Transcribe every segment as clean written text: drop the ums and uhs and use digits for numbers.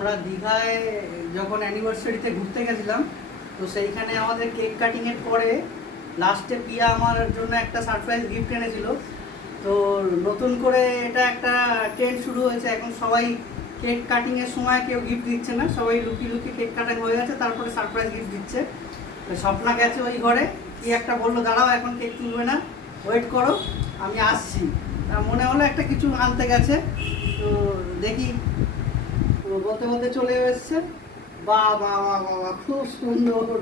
আমরা দীঘায় যখন অ্যানিভার্সারিতে ঘুরতে গেছিলাম, তো সেইখানে আমাদের কেক কাটিংয়ের পরে লাস্টে পিয়া আমার জন্য একটা সারপ্রাইজ গিফট এনেছিল। তো নতুন করে এটা একটা ট্রেন্ড শুরু হয়েছে, এখন সবাই কেক কাটিংয়ের সময় কেউ গিফট দিচ্ছে না, সবাই লুকিয়ে লুকিয়ে কেক কাটিং হয়ে গেছে, তারপরে সারপ্রাইজ গিফট দিচ্ছে। স্বপ্না গেছে ওই ঘরে, কি একটা বললো, দাঁড়াও এখন কেক তুলবে না, ওয়েট করো আমি আসছি। মনে হলো একটা কিছু আনতে গেছে, তো দেখি বলতে বলতে চলে এসছে। বাবা বাবা খুব সুন্দর,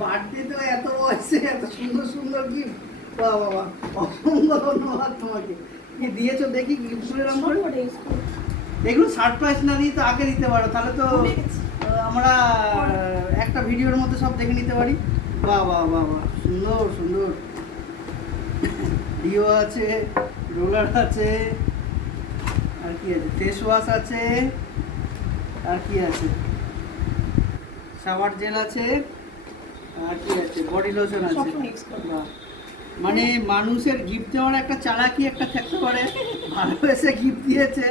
বার্থডে তো এত বয়সে এত সুন্দর সুন্দর গিফট, বাবা বাবা অসংখ্য ধন্যবাদ তোমাকে। কি দিয়েছো দেখি গিফটগুলো এরকম করে। এগুলো সারপ্রাইজ না দিয়ে তো আগে দিতে পারো, তাহলে তো আমরা একটা ভিডিওর মধ্যে সব দেখে নিতে পারি। বাবা বাবা সুন্দর সুন্দর, ডিও আছে, রোলার আছে, আর কি আছে, ফেস ওয়াশ আছে, আর কি আছে, শাওয়ার জেল আছে, আর কি আছে, বডি লোশন আছে। মানে মানুষের গিফট দেওয়ার একটা চালাকি একটা থাকতে পারে, ভালোবেসে গিফট দিয়েছে,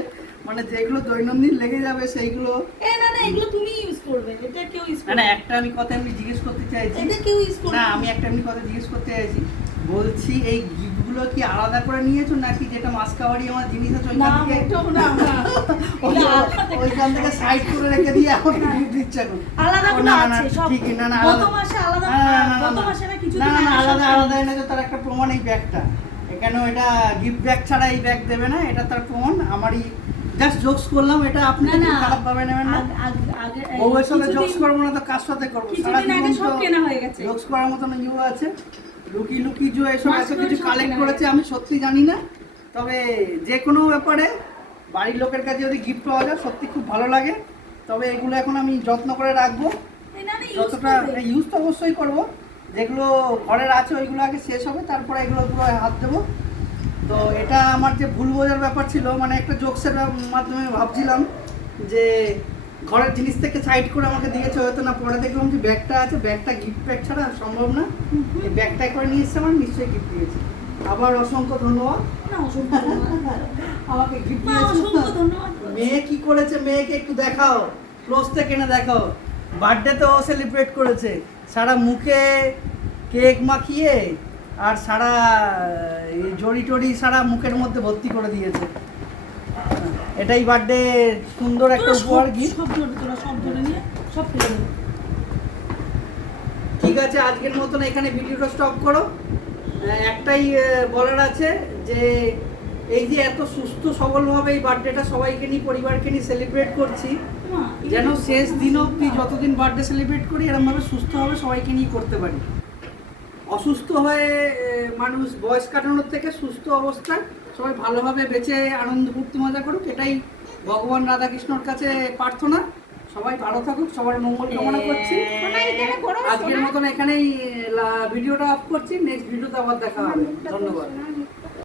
মানে যেগুলো দৈনন্দিন লেগে যাবে সেইগুলো। না না, এগুলো তুমি ইউজ করবে, এটা কেউ ইউজ করবে না। একটা আমি কথা এমনি জিজ্ঞেস করতে চাইছি, এটা কেউ ইউজ করবে না, আমি একটা এমনি কথা জিজ্ঞেস করতে চাইছি, বলছি এই গিফটগুলো কি আলাদা করে নিয়েছো নাকি যেটা মাসকাবাড়ি আমার জিনিস আছে ওইখান থেকে সাইড করে রেখে দিয়ে এখন গিফট দিচ্ছে? এখন আলাদা না না আছে সব, ঠিক না, না গত মাসে আলাদা, গত মাসে না কিছু না না আলাদা আলাদা এনেছে, তার একটা প্রমাণ এই ব্যাগটা। এখানে এটা গিফট ব্যাগ ছাড়া এই ব্যাগ দেবে না, এটা তার প্রমাণ। আমারই জাস্ট জোকস করলাম, এটা আপনি খারাপ ভাবে নেবেন না। বউয়ের সাথে জোকস করবো না তো কার সাথে করবো? সারা জীবন তো জোকস করার মতন ইউ আছে। লুকি লুকি যে এসব এত কিছু কালেক্ট করেছে আমি সত্যি জানি না, তবে যে কোনো ব্যাপারে বাড়ির লোকের কাছে যদি গিফট পাওয়া যায় সত্যি খুব ভালো লাগে। তবে এগুলো এখন আমি যত্ন করে রাখবো, যতটা ইউজ তো অবশ্যই করবো। যেগুলো ঘরের আছে ওইগুলো আগে শেষ হবে, তারপরে এগুলো পুরো হাত দেবো। তো এটা আমার যে ভুল বোঝার ব্যাপার ছিল, মানে একটা জোকসের মাধ্যমে ভাবছিলাম যে ঘরের জিনিস থেকে সাইড করে আমাকে দিয়েছে, হয়তো না, পরে দেখলাম যে ব্যাগটা আছে, ব্যাগটা গিফট ব্যাগ ছাড়া সম্ভব না, এই ব্যাগটাই করে নিয়ে এসছে, আমার নিশ্চয়ই গিফট দিয়েছে। আবার অসংখ্য ধন্যবাদ, আমাকে গিফট দিয়েছে। মেয়ে কি করেছে, মেয়েকে একটু দেখাও, ক্লোজ থেকে না দেখাও। বার্থডে তো সেলিব্রেট করেছে, সারা মুখে কেক মাখিয়ে আর সারা জড়ি টড়ি সারা মুখের মধ্যে ভর্তি করে দিয়েছে। এটাই বার্থডে সুন্দর একটা উপহার গিফট। ঠিক আছে, আজকের মতন এখানে ভিডিওটা স্টপ করো। একটাই বলার আছে যে এই যে এত সুস্থ সবলভাবে এই বার্থডেটা সবাইকে নিয়ে, পরিবারকে নিয়ে সেলিব্রেট করছি, যেন শেষ দিন অবধি যতদিন বার্থডে সেলিব্রেট করি এরকমভাবে সুস্থভাবে সবাইকে নিয়ে করতে পারি। অসুস্থ হয়ে মানুষ বয়স কাটানোর থেকে সুস্থ অবস্থায় সবাই ভালোভাবে বেঁচে আনন্দ ফুর্তি মজা করুক, এটাই ভগবান রাধাকৃষ্ণর কাছে প্রার্থনা। সবাই ভালো থাকুক, সবার মঙ্গল কামনা করছি। আজকের মতন এখানেই ভিডিওটা অফ করছি, নেক্সট ভিডিওতে আবার দেখা হবে। ধন্যবাদ।